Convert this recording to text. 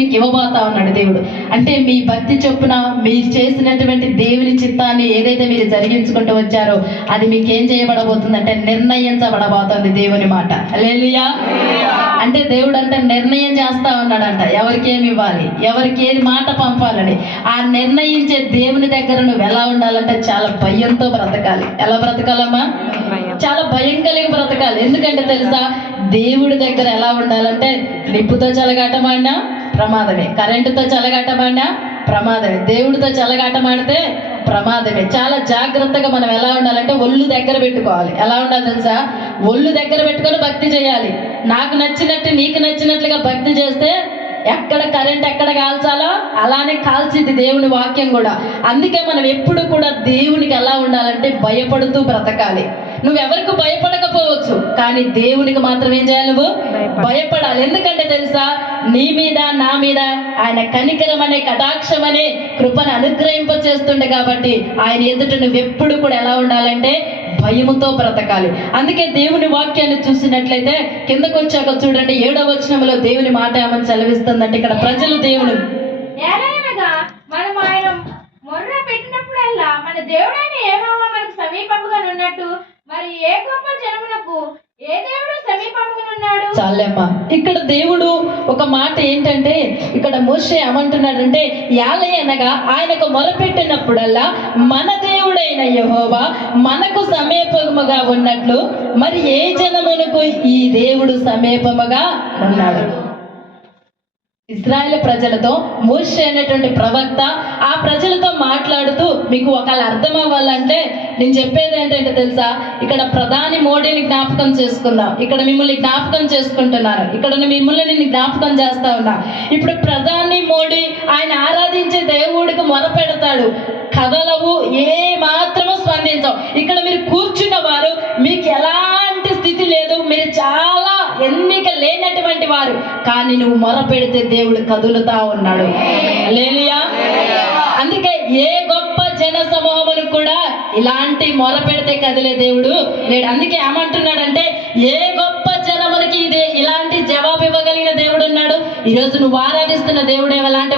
మీకు ఇవ్వబోతా ఉన్నాడు దేవుడు. అంటే మీ భక్తి చొప్పున మీరు చేసినటువంటి దేవుని చిత్తాన్ని ఏదైతే మీరు జరిగించుకుంటూ వచ్చారో అది మీకు ఏం చేయబడబోతుంది అంటే నిర్ణయించబడబోతుంది దేవుని మాట. హల్లెలూయా. అంటే దేవుడు అంటే నిర్ణయం చేస్తా ఉన్నాడంట ఎవరికి ఏమి ఇవ్వాలి, ఎవరికి ఏది మాట పంపాలని. ఆ నిర్ణయించే దేవుని దగ్గర నువ్వు ఎలా ఉండాలంటే చాలా భయంతో బ్రతకాలి. ఎలా బ్రతకాలమ్మా? చాలా భయం కలిగి బ్రతకాలి. ఎందుకంటే తెలుసా, దేవుడి దగ్గర ఎలా ఉండాలంటే నిప్పుతో చెలగాటమాడినా ప్రమాదమే, కరెంటుతో చెలగాటమాడినా ప్రమాదమే, దేవుడితో చెలగాటమాడితే ప్రమాదమే. చాలా జాగ్రత్తగా మనం ఎలా ఉండాలంటే ఒళ్ళు దగ్గర పెట్టుకోవాలి. ఎలా ఉండాలి తెలుసా? ఒళ్ళు దగ్గర పెట్టుకొని భక్తి చేయాలి. నాకు నచ్చినట్టు నీకు నచ్చినట్లుగా భక్తి చేస్తే ఎక్కడ కరెంట్ ఎక్కడ కాల్చాలో అలానే కాల్చింది దేవుని వాక్యం కూడా. అందుకే మనం ఎప్పుడు కూడా దేవునికి ఎలా ఉండాలంటే భయపడుతూ బ్రతకాలి. నువ్వెవరికి భయపడకపోవచ్చు, కానీ దేవునికి మాత్రం ఏం చేయాలి? నువ్వు భయపడాలి. ఎందుకంటే తెలుసా, నీ మీద నా మీద ఆయన కనికరం అనే కటాక్షం అనే కృపను అనుగ్రహింప చేస్తుండే కాబట్టి ఆయన ఎదుట నువ్వెప్పుడు కూడా ఎలా ఉండాలంటే భయముతో బ్రతకాలి. అందుకే దేవుని వాక్యాన్ని చూసినట్లయితే కిందకు వచ్చాక చూడండి 7వ వచనంలో దేవుని మాట ఏమని సెలవిస్తుందంటే, ఇక్కడ ప్రజలు దేవుని మనం ఆయన మొర్ర పెట్టినప్పుడల్లా మన దేవుడైన యెహోవా మనకు సమీపముగా ఉన్నట్టు మరి ఏ గొప్ప జనమునకు ఏ దేవుడు సమీపముగా ఉన్నాడు. చాలేమ్మా. ఇక్కడ దేవుడు ఒక మాట ఏంటంటే, ఇక్కడ మోషే ఏమంటున్నాడంటే, యాలే అనగా ఆయనకు మొరపెట్టినప్పుడల్లా మన దేవుడైన యెహోవా మనకు సమీపముగా ఉన్నట్లు మరి ఏ జనమునకు ఈ దేవుడు సమీపముగా ఉన్నాడు. ఇశ్రాయేలు ప్రజలతో మోషే అనేటువంటి ప్రవక్త ఆ ప్రజలతో మాట్లాడుతూ, మీకు ఒకవేళ అర్థం అవ్వాలంటే నేను చెప్పేది ఏంటంటే తెలుసా, ఇక్కడ ప్రధాని మోడీని జ్ఞాపకం చేసుకుందాం. ఇక్కడ మిమ్మల్ని జ్ఞాపకం చేసుకుంటున్నారు, ఇక్కడ మిమ్మల్ని నేను జ్ఞాపకం చేస్తా ఉన్నా. ఇప్పుడు ప్రధాని మోడీ ఆయన ఆరాధించే దేవుడికి మొరపెడతాడు, కదలవు, ఏ మాత్రము స్పందించవు. ఇక్కడ మీరు కూర్చున్న వారు మీకు ఎలాంటి స్థితి లేదు, మీరు చాలా ఎన్నిక లేనటువంటి వారు, కానీ నువ్వు మొరపెడితే దేవుడు కదులుతా ఉన్నాడు. హల్లెలూయా. అందుకే ఏ గొప్ప జన సమూహమును కూడా ఇలాంటి మొరపెడితే కదిలే దేవుడు లేడు. అందుకే ఏమంటున్నాడంటే, ఏ గొప్ప జనములకి ఇదే ఇలాంటి జవాబు ఇవ్వగలిగిన దేవుడు ఉన్నాడు. ఈరోజు నువ్వు ఆరాధిస్తున్న దేవుడు ఎలాంటి